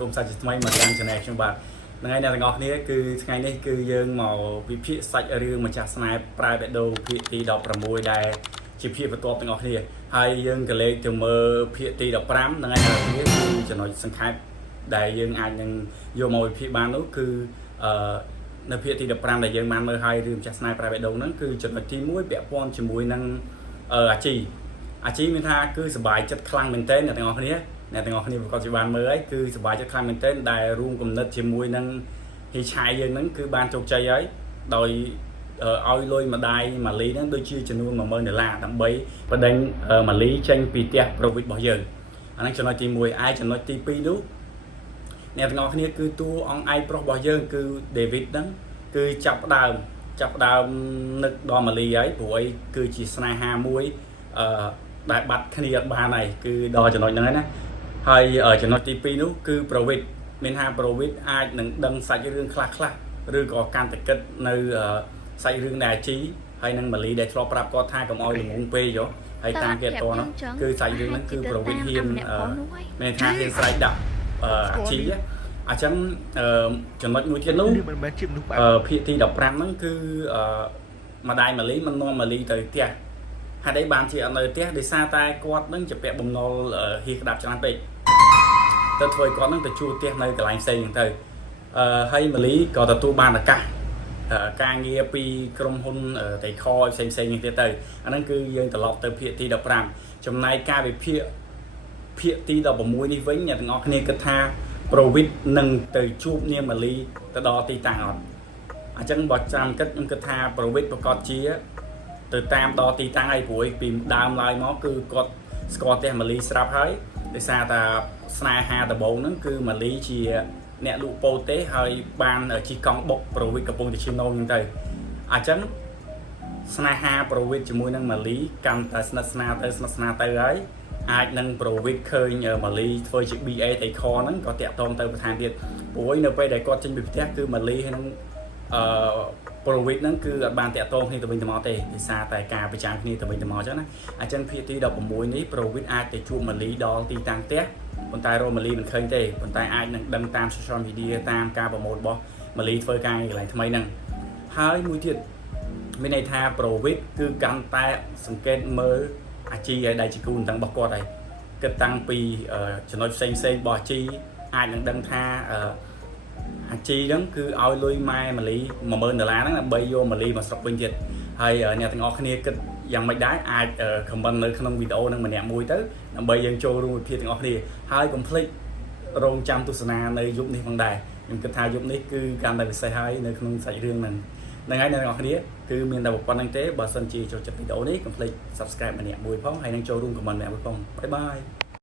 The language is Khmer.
គុំសាច់ថ្មីមកកាន់ channel ខ្ញុំបាទថ្ងៃនេះទាំងអស់គ្នាគឺថ្ងៃនេះគឺយើងមកវិភាគសាច់រឿងម្ចាស់ស្នេហ៍ប្រែបេដូភាគទី16ដែលជាភាគបន្ទាប់ទាំងអស់គ្នាហើយយើងក៏លេខទៅមើលភាគទី15ថ្ងៃនេះគឺចំណុចសង្ខេបដែលយើងអាចនឹងយកមកវិភាគបាននោះគឺនៅភាគទី15ដែលយើងបានមើលហើយរឿងម្ចាស់ស្នេហ៍ប្រែបេដូហ្នឹងគឺចំណុចទី1ពាក់ព័ន្ធជាមួយនឹងអាជីមានថាគឺសប្បាយចិត្តខ្លាំងមែនទែនអ្នកទាំងអស់គ្នាអ្នកទាំងអស់គ្នាប្រកាសជាបានមើលហើយគឺសប្បាយចិត្តខ្លាំងមែនទែនដែលរួមគំនិតជាមួយនឹងហ៊ីឆាយយើងហ្នឹងគឺបានជោគជ័យហើយដោយឲ្យលុយម្ដាយម៉ាលីហ្នឹងដូចជាចំនួន$10000ដើម្បីបដិញម៉ាលីចេញពីផ្ទះប្រូវិតរបស់យើងអាហ្នឹងចំណុចទី1ឯចំណុចទី2នោះអ្នកទាំងអស់គ្នាគឺតួអង្គឯកប្រុសរបស់យើងគឺ David ហ្នឹងគឺចាប់ដើមនឹកដល់ម៉ាលីហើយព្រោះអីគឺជាស្នេហាមួយដែលបាត់គ្នាអត់បានហើយគឺដល់ចំណុចហ្នឹងហើយណាហើយចំណុចទី2នោះគឺប្រូវិតមានថាប្រូវិតអាចនឹងដឹងសាច់រឿងខ្លះឬក៏កាន់តែគិតនៅសាច់រឿងដែលអាជីហើយនឹងម៉ាលីដែលធ្លាប់ប្រាប់គាត់ថាកុំឲ្យល្ងងពេកយោហើយតាមគេអត់តនោះគឺសាច់រឿងហ្នឹងគឺប្រូវិតហ៊ានមានថាហ៊ានស្រែកដាក់អាជីអញ្ចឹងចំណុចមួយទៀតនោះភាគទី15ហ្នឹងគឺម្ដាយម៉ាលីមិននាំម៉ាលីទៅផ្ទះហេតុអីបានជាអត់នៅផ្ទះដោយសារតែគាត់នឹងជាពាក់បំណុលហ៊ីក្តាប់ច្រើនពេកទៅធ្វើឲ្យគាត់នឹងទៅជួលផ្ទះនៅកន្លែងផ្សេងហ្នឹងទៅហើយម៉ាលីក៏ទទួលបានឱកាសការងារពីក្រុមហ៊ុនតៃខផ្សេងហ្នឹងទៀតទៅអាហ្នឹងគឺយើងត្រឡប់ទៅភាគទី15ចំណែកការវិភាគភាគទី16នេះវិញអ្នកទាំងអស់គ្នាគិតថាប្រូវិតនឹងទៅជួបនាងម៉ាលីទៅដល់ទីតាំងអត់អញ្ចឹងបើចាំគិតខ្ញុំគិតថាប្រូវិតប្រកាសជាទៅតាមដល់ទីតាំងឲ្យព្រួយពីដើមឡើយមកគឺគាត់ស្គាល់ផ្ទះម៉ាលីស្រាប់ហើយដោយសារតែស្នេហាដំបូងហ្នឹងគឺម៉ាលីជាអ្នកលក់ពោទេហើយបានជិះកង់បុកប្រូវិតកំពុងតែឈាមនោមហ្នឹងទៅអញ្ចឹងស្នេហាប្រូវិតជាមួយនឹងម៉ាលីកាន់តែស្និទ្ធស្នាលទៅហើយអាចនឹងប្រូវិតឃើញម៉ាលីធ្វើជា BA តៃខហ្នឹងក៏តាក់ទងទៅបន្ថែមទៀតព្រួយនៅពេលដែលគាត់ចេញពីផ្ទះគឺម៉ាលីហើយនឹងប្រូវិតហ្នឹងគឺអត់បានតាក់ទងគ្នាទៅវិញទៅមកទេដោយសារតែការប្រចាំគ្នាទៅវិញទៅមកអញ្ចឹងណាអញ្ចឹងភាគទី16នេះប្រូវិតអាចទៅជួបម៉ាលីដល់ទីតាំងផ្ទះប៉ុន្តែរកម៉ាលីមិនឃើញទេប៉ុន្តែអាចនឹងដឹងតាម social media តាមការប្រម៉ូទរបស់ម៉ាលីធ្វើការកន្លែងថ្មីហ្នឹងហើយមួយទៀតមានន័យថាប្រូវិតគឺកាន់តែសង្កេតមើលអាជីឲ្យដៃជាគូនឹងរបស់គាត់ហើយគិតតាំងពីចំណុចផ្សេងរបស់អាជីអាចនឹងដឹងថាអាជីហ្នឹងគឺឲ្យលុយម៉ែម៉ាលី$10000ហ្នឹងដើម្បីយកម៉ាលីមកស្រុកវិញទៀតហើយអ្នកទាំងអស់គ្នាគិតយ៉ាងម៉េចដែរអាច comment នៅក្នុងវីដេអូហ្នឹងម្នាក់មួយទៅដើម្បីយើងចូលរួមវិភាគទាំងអស់គ្នាហើយកុំភ្លេចរងចាំទស្សនានៅយប់នេះផងដែរខ្ញុំគិតថាយប់នេះគឺកាន់តែពិសេសហើយនៅក្នុងសាច់រឿងហ្នឹងហើយអ្នកទាំងអស់គ្នាគឺមានតែប៉ុណ្្នឹងទេបើសិនជាចូលចិត្តវីដេអូនេះកុំភ្លេច subscribe ម្នាក់មួយផងហើយនឹងចូលរួម comment ម្នាក់មួយផងបាយបាយ